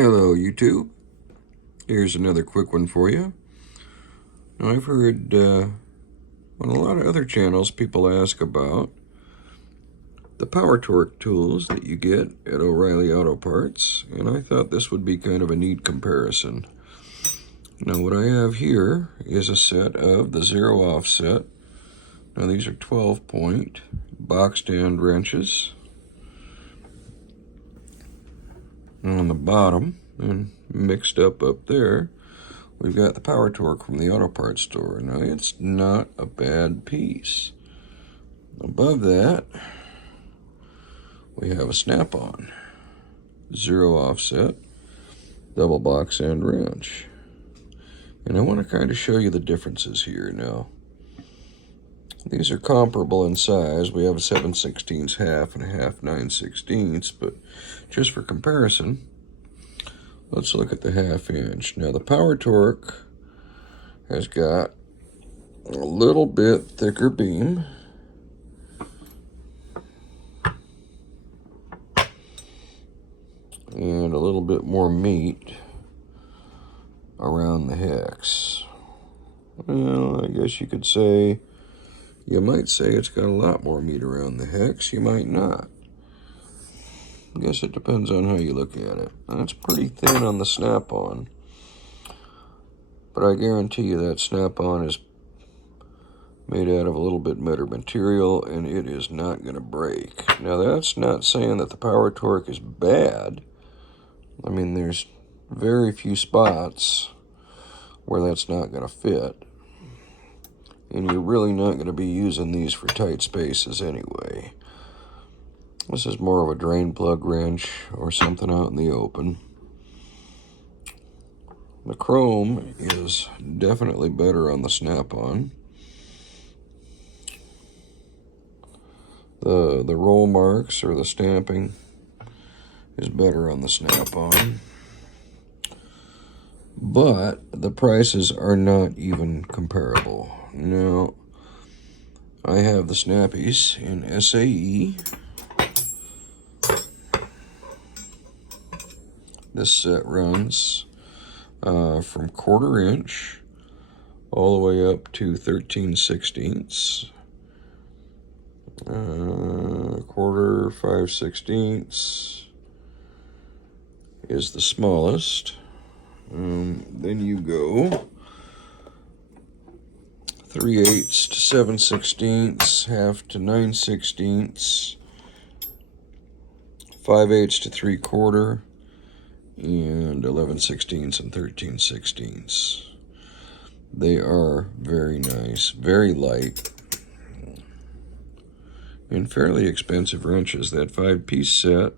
Hello, YouTube. Here's another quick one for you. Now, I've heard on a lot of other channels people ask about the Powertorque tools that you get at O'Reilly Auto Parts, and I thought this would be kind of a neat comparison. Now, what I have here is a set of the zero offset. Now, these are 12-point box stand wrenches. On the bottom, and mixed up there, we've got the Powertorque from the auto parts store. Now, it's not a bad piece. Above that, we have a snap-on, zero offset, double box end wrench. And I want to kind of show you the differences here now. These are comparable in size. We have a 7/16 half and a half 9/16, but just for comparison, let's look at the 1/2 inch. Now, the Powertorque has got a little bit thicker beam. And a little bit more meat around the hex. Well, I guess you might say it's got a lot more meat around the hex. You might not. I guess it depends on how you look at it. It's pretty thin on the snap-on. But I guarantee you that snap-on is made out of a little bit better material, and it is not going to break. Now, that's not saying that the Powertorque is bad. I mean, there's very few spots where that's not going to fit. And you're really not going to be using these for tight spaces anyway. This is more of a drain plug wrench or something out in the open. The chrome is definitely better on the snap-on. The roll marks or the stamping is better on the snap-on. But the prices are not even comparable. Now, I have the snappies in SAE. This set runs from 1/4 inch all the way up to 13/16. 1/4, 5/16 is the smallest. Then you go 3/8 to 7/16, half to 9/16, 5/8 to 3/4, and 11/16 and 13/16. They are very nice, very light, and fairly expensive wrenches. That 5-piece set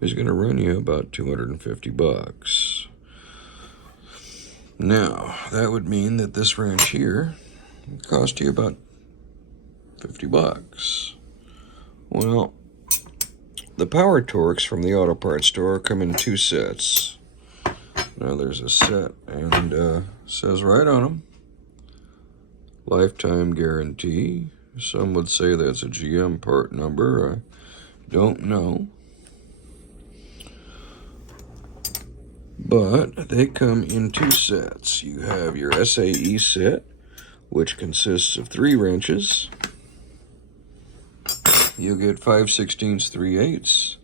is going to run you about $250. Now, that would mean that this wrench here would cost you about $50. Well, the Powertorques from the auto parts store come in 2 sets. Now, there's a set, and says right on them, lifetime guarantee. Some would say that's a GM part number. I don't know. But they come in 2 sets. You have your SAE set, which consists of 3 wrenches. You get 5/16, 3/8,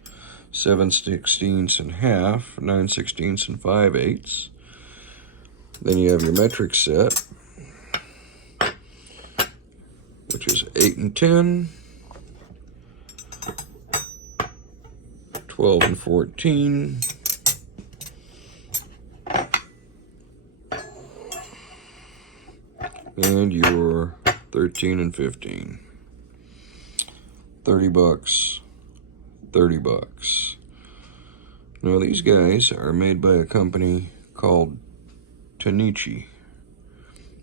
7/16 and half, 9/16 and 5/8. Then you have your metric set, which is 8 and 10, 12 and 14, and your 13 and 15. $30, $30. Now, these guys are made by a company called Tanichi.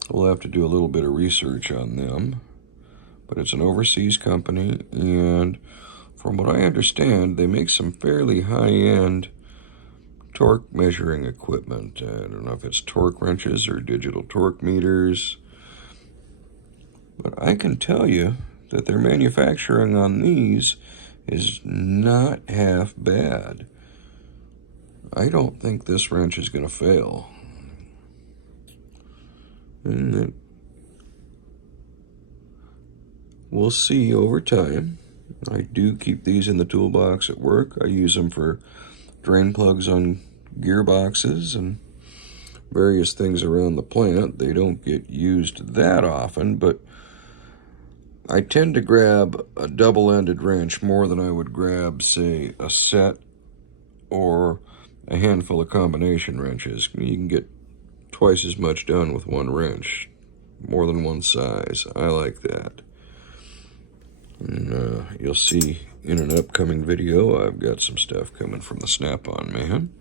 We'll have to do a little bit of research on them, but it's an overseas company, and from what I understand, they make some fairly high-end torque measuring equipment. I don't know if it's torque wrenches or digital torque meters, but I can tell you that their manufacturing on these is not half bad. I don't think this wrench is going to fail. And we'll see over time. I do keep these in the toolbox at work. I use them for drain plugs on gearboxes and various things around the plant. They don't get used that often, but I tend to grab a double-ended wrench more than I would grab, say, a set or a handful of combination wrenches. You can get twice as much done with one wrench, more than one size. I like that. And you'll see in an upcoming video, I've got some stuff coming from the Snap-on man.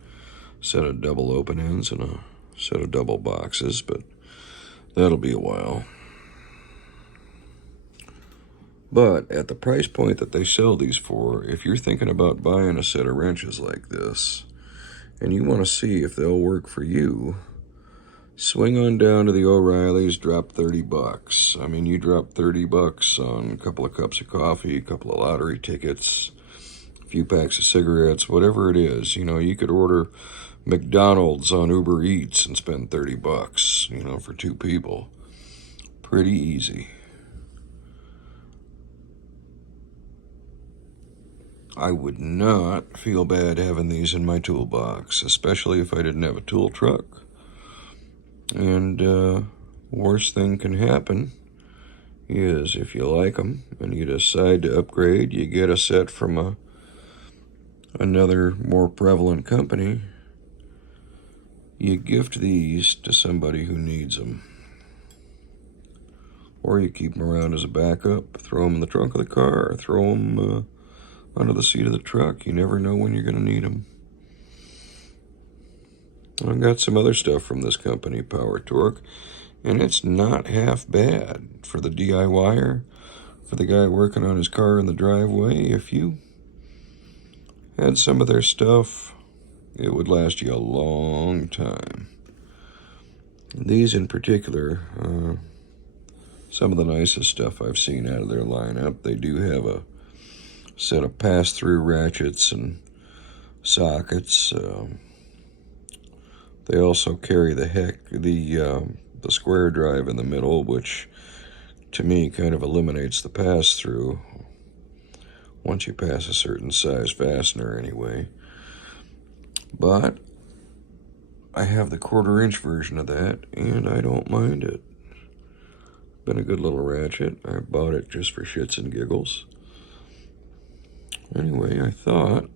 A set of double open ends and a set of double boxes, but that'll be a while. But at the price point that they sell these for, if you're thinking about buying a set of wrenches like this, and you want to see if they'll work for you, swing on down to the O'Reilly's, drop 30 bucks. I mean, you drop 30 bucks on a couple of cups of coffee, a couple of lottery tickets, a few packs of cigarettes, whatever it is. You know, you could order McDonald's on Uber Eats and spend 30 bucks, you know, for 2 people. Pretty easy. I would not feel bad having these in my toolbox, especially if I didn't have a tool truck. And worst thing can happen is if you like them and you decide to upgrade, you get a set from another more prevalent company, you gift these to somebody who needs them. Or you keep them around as a backup, throw them in the trunk of the car, or throw them under the seat of the truck. You never know when you're going to need them. I've got some other stuff from this company, Powertorque, and it's not half bad for the DIYer, for the guy working on his car in the driveway. If you had some of their stuff, it would last you a long time. These in particular, some of the nicest stuff I've seen out of their lineup. They do have a set of pass-through ratchets and sockets. They also carry the square drive in the middle, which to me kind of eliminates the pass-through once you pass a certain size fastener anyway. But I have the 1/4-inch version of that, and I don't mind it. Been a good little ratchet. I bought it just for shits and giggles. Anyway, I thought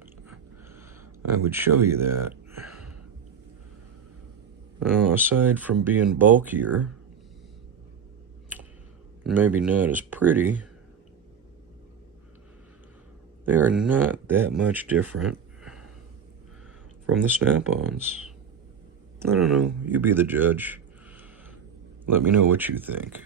I would show you that. Now, aside from being bulkier, maybe not as pretty, they are not that much different from the Snap-ons. I don't know, you be the judge. Let me know what you think.